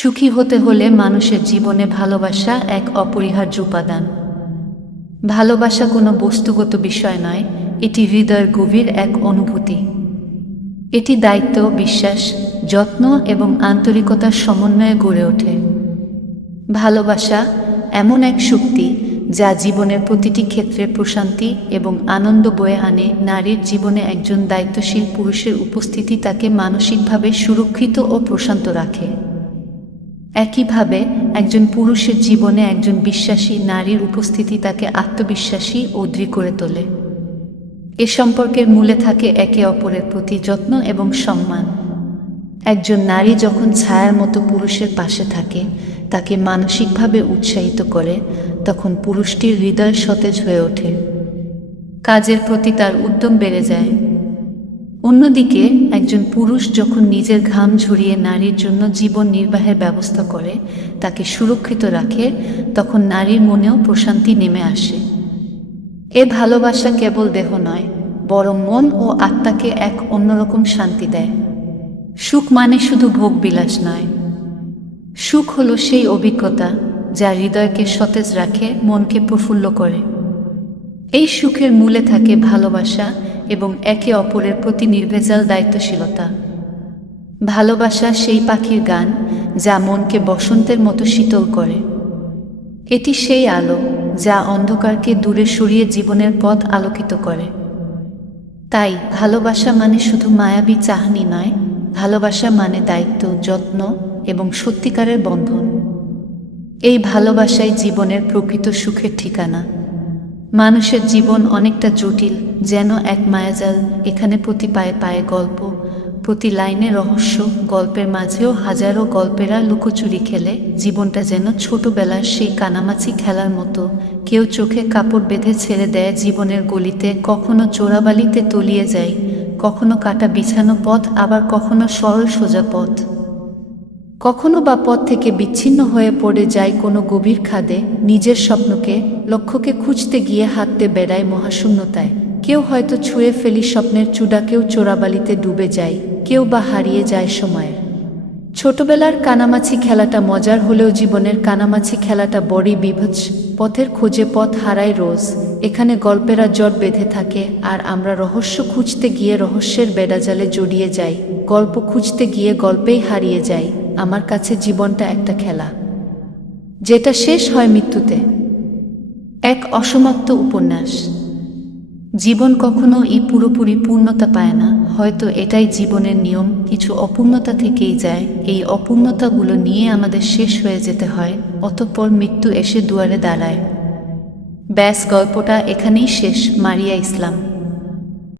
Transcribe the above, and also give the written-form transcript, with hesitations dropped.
সুখী হতে হলে মানুষের জীবনে ভালোবাসা এক অপরিহার্য উপাদান। ভালোবাসা কোনো বস্তুগত বিষয় নয়, এটি হৃদয়ের গভীর এক অনুভূতি। এটি দায়িত্ব, বিশ্বাস, যত্ন এবং আন্তরিকতার সমন্বয়ে গড়ে ওঠে। ভালোবাসা এমন এক শক্তি যা জীবনের প্রতিটি ক্ষেত্রে প্রশান্তি এবং আনন্দ বয়ে আনে। নারীর জীবনে একজন দায়িত্বশীল পুরুষের উপস্থিতি তাকে মানসিকভাবে সুরক্ষিত ও প্রশান্ত রাখে। একইভাবে একজন পুরুষের জীবনে একজন বিশ্বাসী নারীর উপস্থিতি তাকে আত্মবিশ্বাসী ও দৃঢ় করে তোলে। এ সম্পর্কের মূলে থাকে একে অপরের প্রতি যত্ন এবং সম্মান। একজন নারী যখন ছায়ার মতো পুরুষের পাশে থাকে, তাকে মানসিকভাবে উৎসাহিত করে, তখন পুরুষটির হৃদয় সতেজ হয়ে ওঠে। কাজের প্রতি তার উদ্যম বেড়ে যায়। অন্যদিকে একজন পুরুষ যখন নিজের ঘাম ঝরিয়ে নারীর জন্য জীবন নির্বাহের ব্যবস্থা করে, তাকে সুরক্ষিত রাখে, তখন নারীর মনেও প্রশান্তি নেমে আসে। এ ভালোবাসা কেবল দেহ নয়, বরং মন ও আত্মাকে এক অন্যরকম শান্তি দেয়। সুখ মানে শুধু ভোগবিলাস নয়। সুখ হলো সেই অভিজ্ঞতা যা হৃদয়কে সতেজ রাখে, মনকে প্রফুল্ল করে। এই সুখের মূলে থাকে ভালোবাসা এবং একে অপরের প্রতি নির্ভেজাল দায়িত্বশীলতা। ভালোবাসা সেই পাখির গান যা মনকে বসন্তের মতো শীতল করে। এটি সেই আলো যা অন্ধকারকে দূরে সরিয়ে জীবনের পথ আলোকিত করে। তাই ভালোবাসা মানে শুধু মায়াবী চাহনি নয়, ভালোবাসা মানে দায়িত্ব, যত্ন এবং সত্যিকারের বন্ধন। এই ভালোবাসাই জীবনের প্রকৃত সুখের ঠিকানা। মানুষের জীবন অনেকটা জটিল, যেন এক মায়াজাল। এখানে প্রতি পায়ে পায়ে গল্প, প্রতি লাইনে রহস্য। গল্পের মাঝেও হাজারো গল্পেরা লুকোচুরি খেলে। জীবনটা যেন ছোটবেলার সেই কানামাছি খেলার মতো। কেউ চোখে কাপড় বেঁধে ছেড়ে দেয় জীবনের গলিতে, কখনো চোরাবালিতে তলিয়ে যায়, কখনো কাটা বিছানো পথ, আবার কখনো সরল সোজা পথ। কখনো বা পথ থেকে বিচ্ছিন্ন হয়ে পড়ে যায় কোনো গভীর খাদে। নিজের স্বপ্নকে, লক্ষ্যকে খুঁজতে গিয়ে হাঁটতে বেড়ায় মহাশূন্যতায়। কেউ হয়তো ছুঁয়ে ফেলি স্বপ্নের চূড়া, কেউ চোরাবালিতে ডুবে যায়, কেউ বা হারিয়ে যায় সময়ের। ছোটবেলার কানামাছি খেলাটা মজার হলেও জীবনের কানামাছি খেলাটা বড়ই বিভৎস। পথের খোঁজে পথ হারায় রোজ। এখানে গল্পেরা জট বেঁধে থাকে, আর আমরা রহস্য খুঁজতে গিয়ে রহস্যের বেড়াজালে জড়িয়ে যাই। গল্প খুঁজতে গিয়ে গল্পেই হারিয়ে যাই। আমার কাছে জীবনটা একটা খেলা, যেটা শেষ হয় মৃত্যুতে। এক অসমাপ্ত উপন্যাস। জীবন কখনো পুরোপুরি পূর্ণতা পায় না। হয়তো এটাই জীবনের নিয়ম, কিছু অপূর্ণতা থেকেই যায়। এই অপূর্ণতাগুলো নিয়ে আমাদের শেষ হয়ে যেতে হয়, অতঃপর মৃত্যু এসে দুয়ারে দাঁড়ায়। ব্যাস, গল্পটা এখানেই শেষ। মারিয়া ইসলাম।